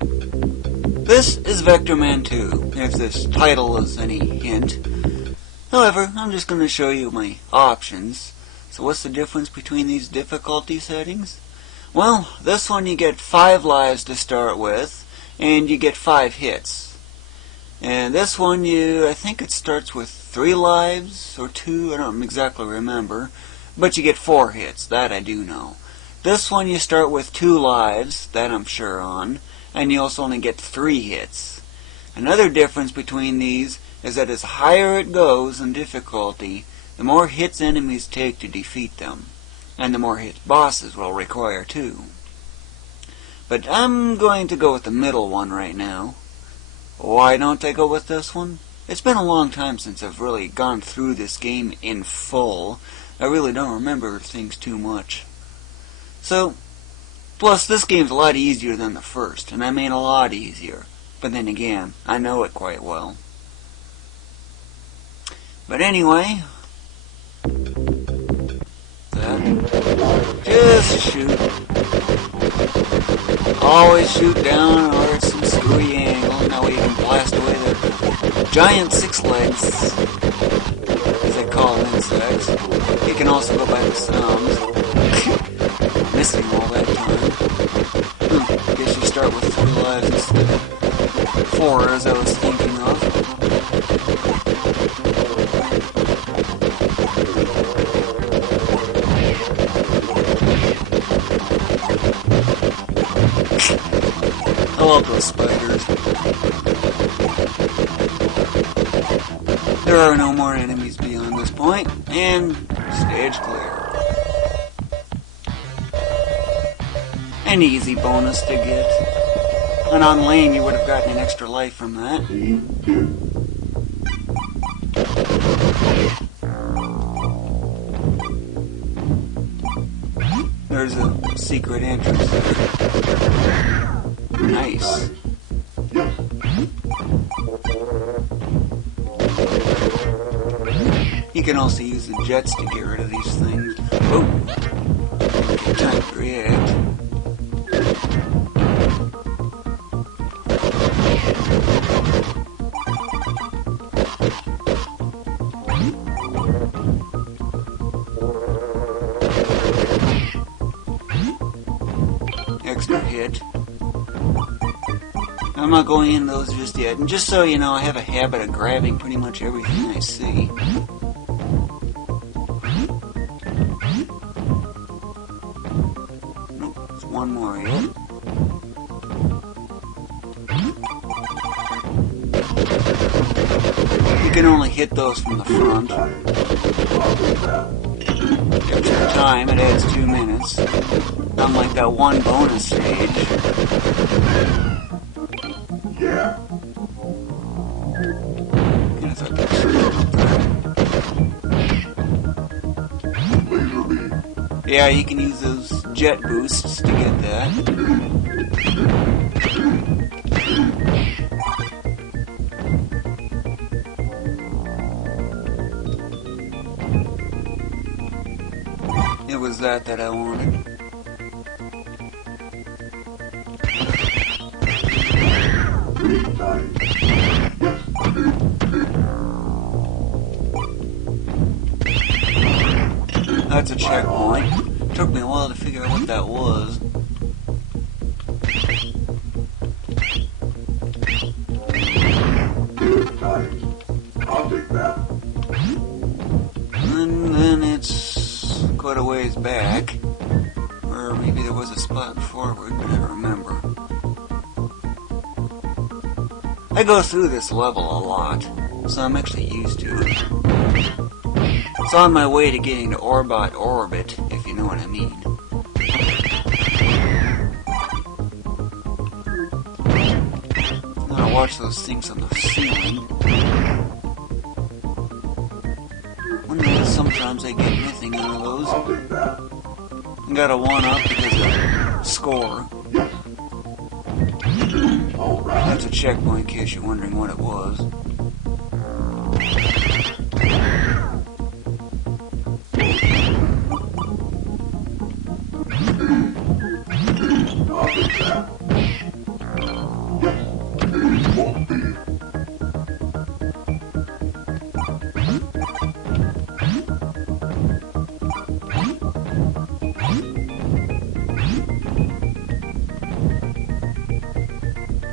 This is Vectorman 2, if this title is any hint. However, I'm just going to show you my options. So what's the difference between these difficulty settings? Well, this one you get 5 lives to start with, and you get 5 hits. And this one I think it starts with 3 lives, or 2, I don't exactly remember. But you get 4 hits, that I do know. This one you start with 2 lives, that I'm sure on, and you also only get 3 hits. Another difference between these is that as higher it goes in difficulty, the more hits enemies take to defeat them, and the more hits bosses will require too. But I'm going to go with the middle one right now. Why don't I go with this one? It's been a long time since I've really gone through this game in full. I really don't remember things too much. So, plus this game's a lot easier than the first, and I mean a lot easier. But then again, I know it quite well. But anyway, just shoot. Always shoot down or at some screwy angle. That way you can blast away the giant 6 legs, as they call insects. You can also go by the sounds. Missing all that time. Guess you start with 3 lives instead of 4, as I was thinking of. I love those spiders. There are no more enemies beyond this point, and stage clear. An easy bonus to get. And on lane you would have gotten an extra life from that. There's a secret entrance there. Nice. You can also use the jets to get rid of these things. Oh! Time to react. Extra hit. I'm not going into those just yet, and just so you know, I have a habit of grabbing pretty much everything I see. Nope, there's one more here. You can only hit those from the front. Extra time, it adds 2 minutes. Unlike that one bonus stage. Yeah. Yeah, you can use those jet boosts to get that. It was that I wanted. That's a checkpoint. Took me a while to figure out what that was. I'll take that. And then it's quite a ways back. Or maybe there was a spot forward, but I don't remember. I go through this level a lot, so I'm actually used to it. It's on my way to getting to orbot orbit, if you know what I mean. Now I watch those things on the ceiling. Wonder if sometimes I get anything out of those. I got a 1-up because of score. That's a checkpoint in case you're wondering what it was.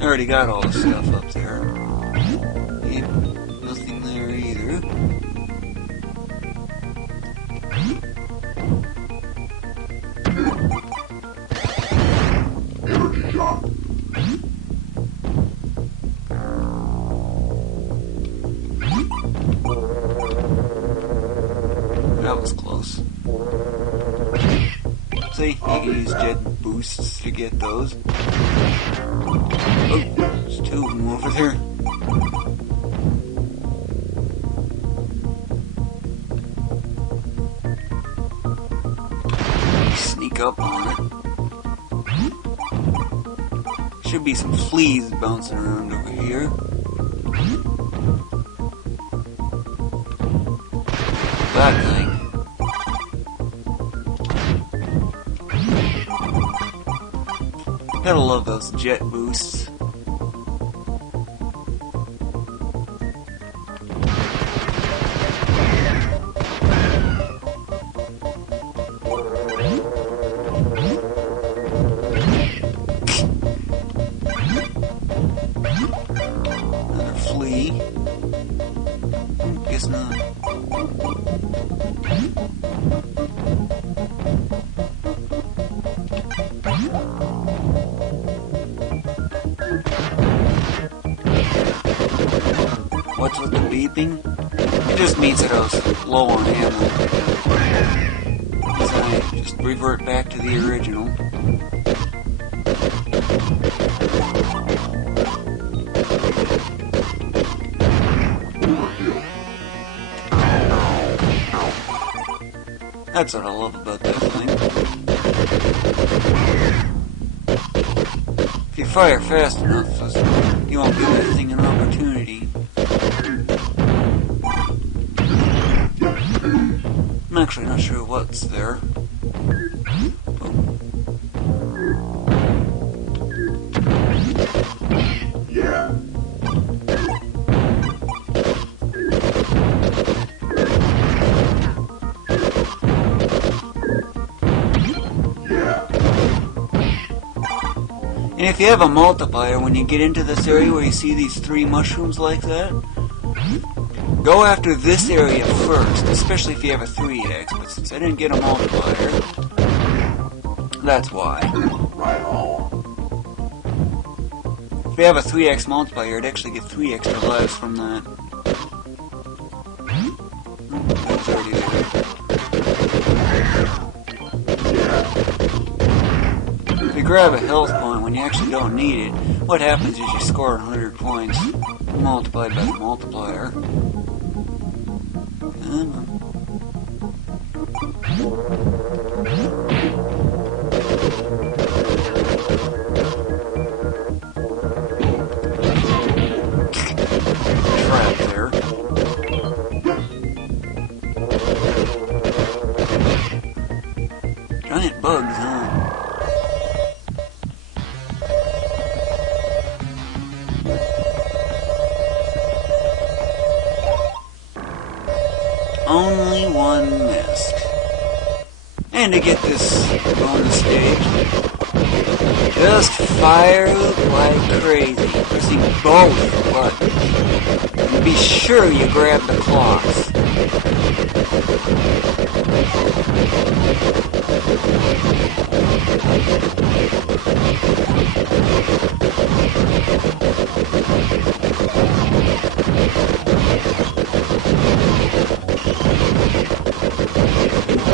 I already got all the stuff up there. Yep, nothing there either. Energy shock. That was close. See, you can use jet boosts to get those. Oh, there's two of them over there. Sneak up on it. Should be some fleas bouncing around over here. That thing. Gotta love those jet boosts. Another flea. Guess not. What's with the beeping? It just means that I was low on ammo. So I just revert back to the original. That's what I love about that thing. If you fire fast enough, you won't give that thing an opportunity. I'm actually not sure what's there. Yeah. And if you have a multiplier, when you get into this area where you see these three mushrooms like that, go after this area first, especially if you have a 3x, but since I didn't get a multiplier, that's why. Right on. If you have a 3x multiplier, you'd actually get 3 extra lives from that. That's already there. If you grab a health point when you actually don't need it, what happens is you score 100 points multiplied by the multiplier. Trap there. Giant bugs, huh? Only one missed. And to get this bonus stage, just fire like crazy, pressing both buttons. And be sure you grab the claws.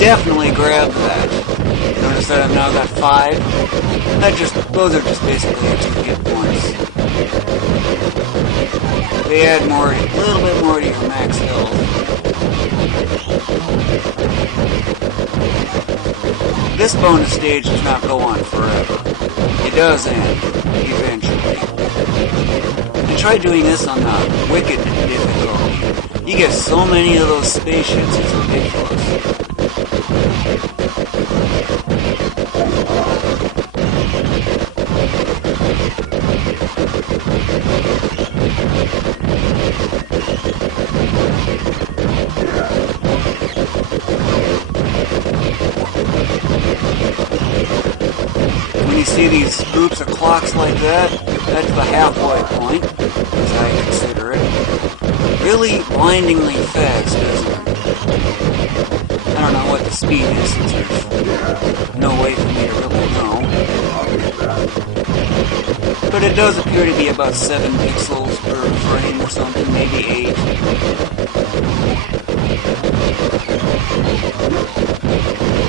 Definitely grab that. Notice that I've now got 5. Those are just basically extra hit points. They add more, a little bit more to your max health. This bonus stage does not go on forever. It does end, eventually. I tried doing this on the Wicked difficulty. You get so many of those spaceships, it's ridiculous. groups of clocks like that, that's the halfway point, as I consider it. Really blindingly fast, doesn't it? I don't know what the speed is since there's no way for me to really know. But it does appear to be about 7 pixels per frame or something, maybe 8.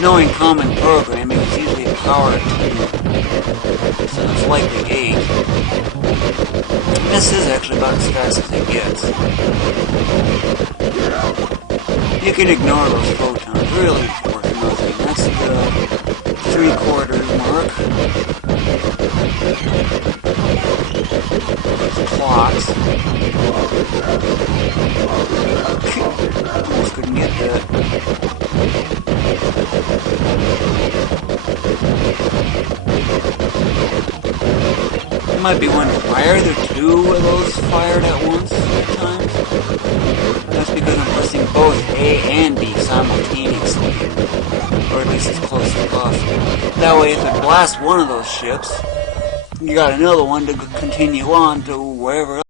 Knowing common programming, it's usually a power of 2, so it's likely 8. This is actually about as fast as it gets. You can ignore those photons, really for nothing. That's the 3/4 mark. Clocks. Almost couldn't get that. You might be wondering, why are there 2 of those fired at once at times? That's because I'm pressing both A and B simultaneously, or at least as close as possible. That way, if it blasts one of those ships, you got another one to continue on to wherever else.